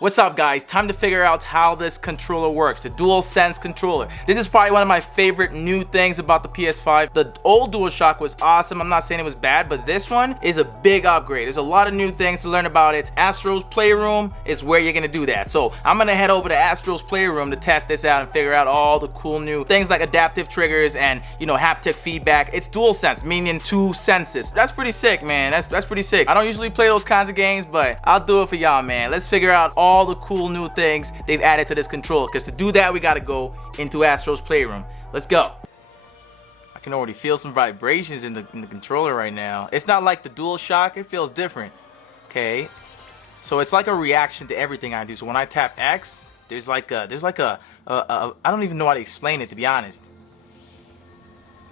What's up guys, time to figure out how this controller works, the Dualsense controller. This is probably one of my favorite new things about the PS5. The old DualShock was awesome, I'm not saying it was bad, but this one is a big upgrade. There's a lot of new things to learn about it. Astros Playroom is where you're gonna do that. So I'm gonna head over to Astros Playroom to test this out and figure out all the cool new things like adaptive triggers and, you know, haptic feedback. It's DualSense, meaning two senses. That's pretty sick, man. That's pretty sick. I don't usually play those kinds of games, but I'll do it for y'all, man. Let's figure out all the cool new things they've added to this controller, because to do that we got to go into Astros Playroom. Let's go. I can already feel some vibrations in the controller right now. It's not like the DualShock, it feels different. Okay, so it's like a reaction to everything I do. So when I tap X, there's like a I don't even know how to explain it, to be honest.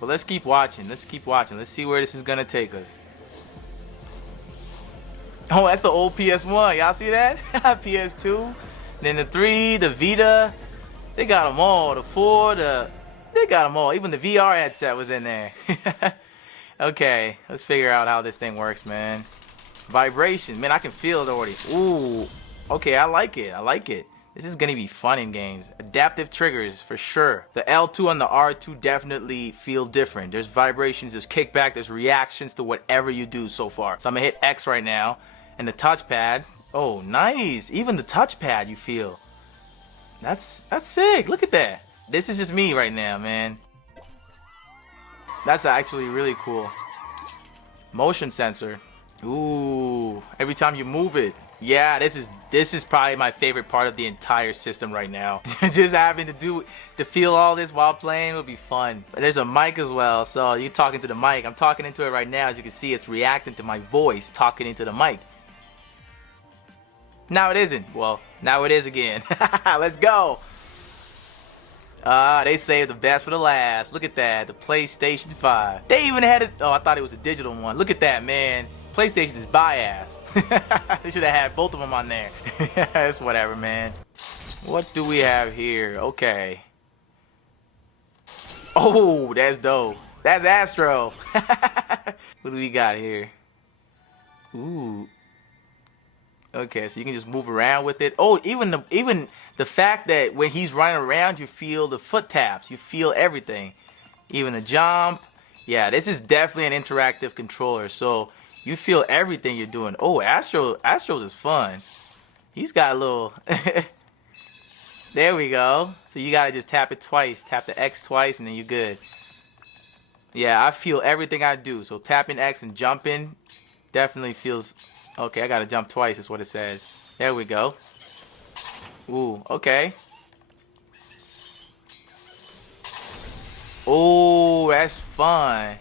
But let's keep watching. Let's see where this is gonna take us. Oh, that's the old PS1. Y'all see that? PS2. Then the 3, the Vita. They got them all. The 4, they got them all. Even the VR headset was in there. Okay, let's figure out how this thing works, man. Vibration. Man, I can feel it already. Ooh. Okay, I like it. I like it. This is going to be fun in games. Adaptive triggers, for sure. The L2 and the R2 definitely feel different. There's vibrations, there's kickback, there's reactions to whatever you do so far. So I'm going to hit X right now. And the touchpad, oh nice, even the touchpad you feel. That's sick, look at that. This is just me right now, man. That's actually really cool. Motion sensor, ooh, every time you move it. Yeah, this is probably my favorite part of the entire system right now. Just having to feel all this while playing would be fun. There's a mic as well, so you're talking to the mic. I'm talking into it right now. As you can see, it's reacting to my voice talking into the mic. Now it isn't. Well, now it is again. Let's go. They saved the best for the last. Look at that, the PlayStation 5. They even had it. Oh, I thought it was a digital one. Look at that, man. PlayStation is biased. They should have had both of them on there. It's whatever, man. What do we have here? Okay. Oh, that's dope. That's Astro. What do we got here? Ooh. Okay, so you can just move around with it. Oh, even the fact that when he's running around, you feel the foot taps. You feel everything. Even the jump. Yeah, this is definitely an interactive controller. So you feel everything you're doing. Oh, Astros is fun. He's got a little... There we go. So you gotta just tap it twice. Tap the X twice and then you're good. Yeah, I feel everything I do. So tapping X and jumping definitely feels... Okay, I gotta jump twice is what it says. There we go. Ooh, okay. Oh, that's fun.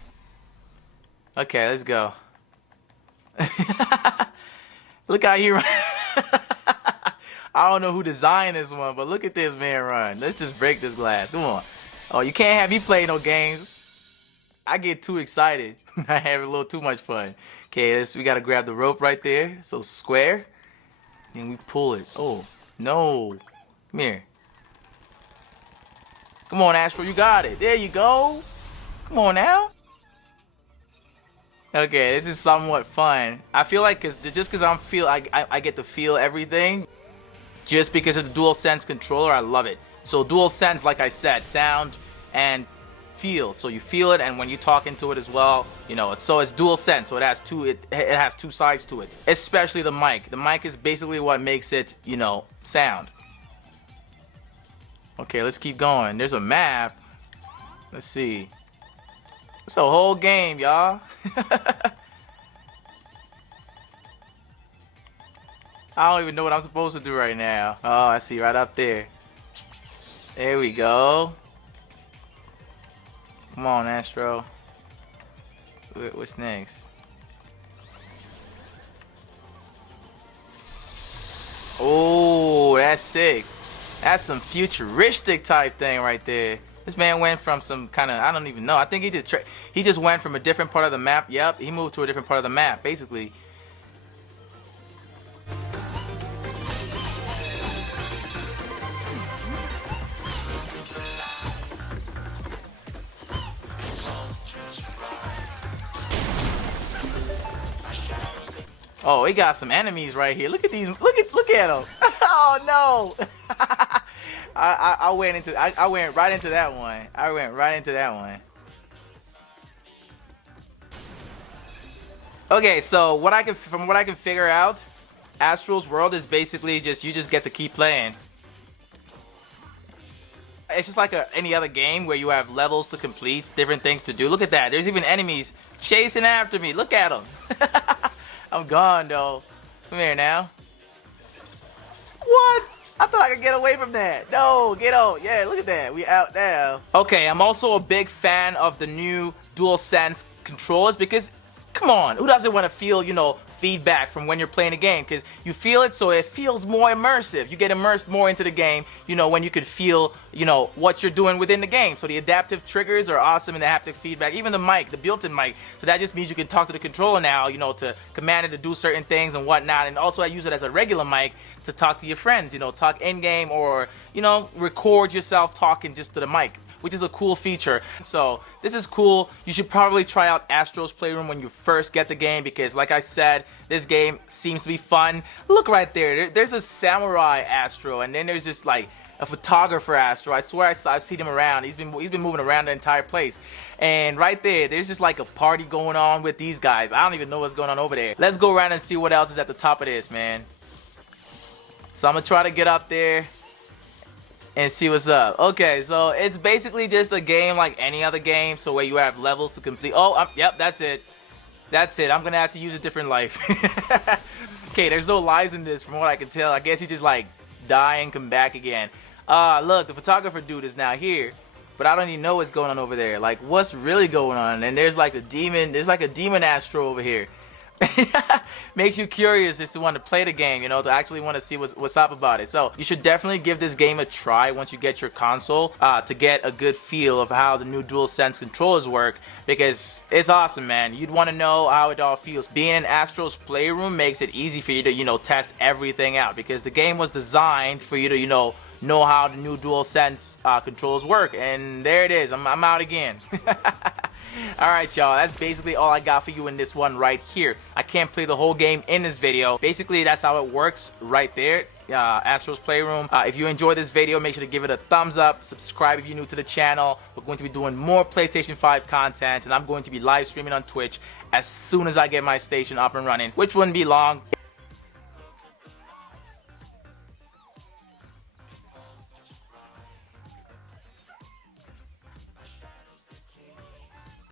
Okay, let's go. Look how you run. I don't know who designed this one, but look at this man run. Let's just break this glass. Come on. Oh, you can't have me play no games. I get too excited. I have a little too much fun. Okay, we gotta grab the rope right there. So square. And we pull it. Oh, no. Come here. Come on, Astro, you got it. There you go. Come on now. Okay, this is somewhat fun. I feel like just because I get to feel everything. Just because of the DualSense controller, I love it. So DualSense, like I said, sound and feel. So you feel it, and when you talk into it as well, you know, it's DualSense. So it has two sides to it. Especially the mic. The mic is basically what makes it, you know, sound. Okay, let's keep going. There's a map. Let's see. It's a whole game, y'all. I don't even know what I'm supposed to do right now. Oh, I see right up there. There we go. Come on, Astro. What's next? Oh, that's sick. That's some futuristic type thing right there. This man went from some kind of, I don't even know. I think he just went from a different part of the map. Yep, he moved to a different part of the map, basically. Oh, we got some enemies right here. Look at these. Look at them. Oh no! I went right into that one. I went right into that one. Okay, so from what I can figure out, Astro's World is basically just you just get to keep playing. It's just like any other game where you have levels to complete, different things to do. Look at that. There's even enemies chasing after me. Look at them. I'm gone though. Come here now. What? I thought I could get away from that. No, get out. Yeah, look at that. We out now. Okay, I'm also a big fan of the new Dualsense controllers because, come on, who doesn't want to feel, you know, feedback from when you're playing a game? Because you feel it, so it feels more immersive. You get immersed more into the game, you know, when you could feel, you know, what you're doing within the game. So the adaptive triggers are awesome in the haptic feedback. Even the mic, the built-in mic. So that just means you can talk to the controller now, you know, to command it to do certain things and whatnot. And also I use it as a regular mic to talk to your friends, you know, talk in-game or, you know, record yourself talking just to the mic, which is a cool feature. So this is cool. You should probably try out Astros Playroom when you first get the game because, like I said, this game seems to be fun. Look right there. There's a samurai Astro, and then there's just like a photographer Astro. I swear I've seen him around. He's been moving around the entire place. And right there's just like a party going on with these guys. I don't even know what's going on over there. Let's go around and see what else is at the top of this, man. So I'm gonna try to get up there and see what's up. Okay, so it's basically just a game like any other game, so where you have levels to complete. Oh, yep, that's it. That's it. I'm gonna have to use a different life. Okay, there's no lives in this from what I can tell. I guess you just like die and come back again. Look, the photographer dude is now here, but I don't even know what's going on over there. Like, what's really going on? And there's like a demon Astro over here. Makes you curious just to want to play the game, you know, to actually want to see what's up about it. So you should definitely give this game a try once you get your console to get a good feel of how the new DualSense controllers work, because it's awesome, man. You'd want to know how it all feels. Being in Astro's Playroom makes it easy for you to, you know, test everything out, because the game was designed for you to, you know how the new DualSense controls work. And there it is. I'm out again. Alright, y'all, that's basically all I got for you in this one right here. I can't play the whole game in this video. Basically, that's how it works right there. Astro's Playroom. If you enjoyed this video, make sure to give it a thumbs up. Subscribe if you're new to the channel. We're going to be doing more PlayStation 5 content, and I'm going to be live streaming on Twitch as soon as I get my station up and running, which wouldn't be long.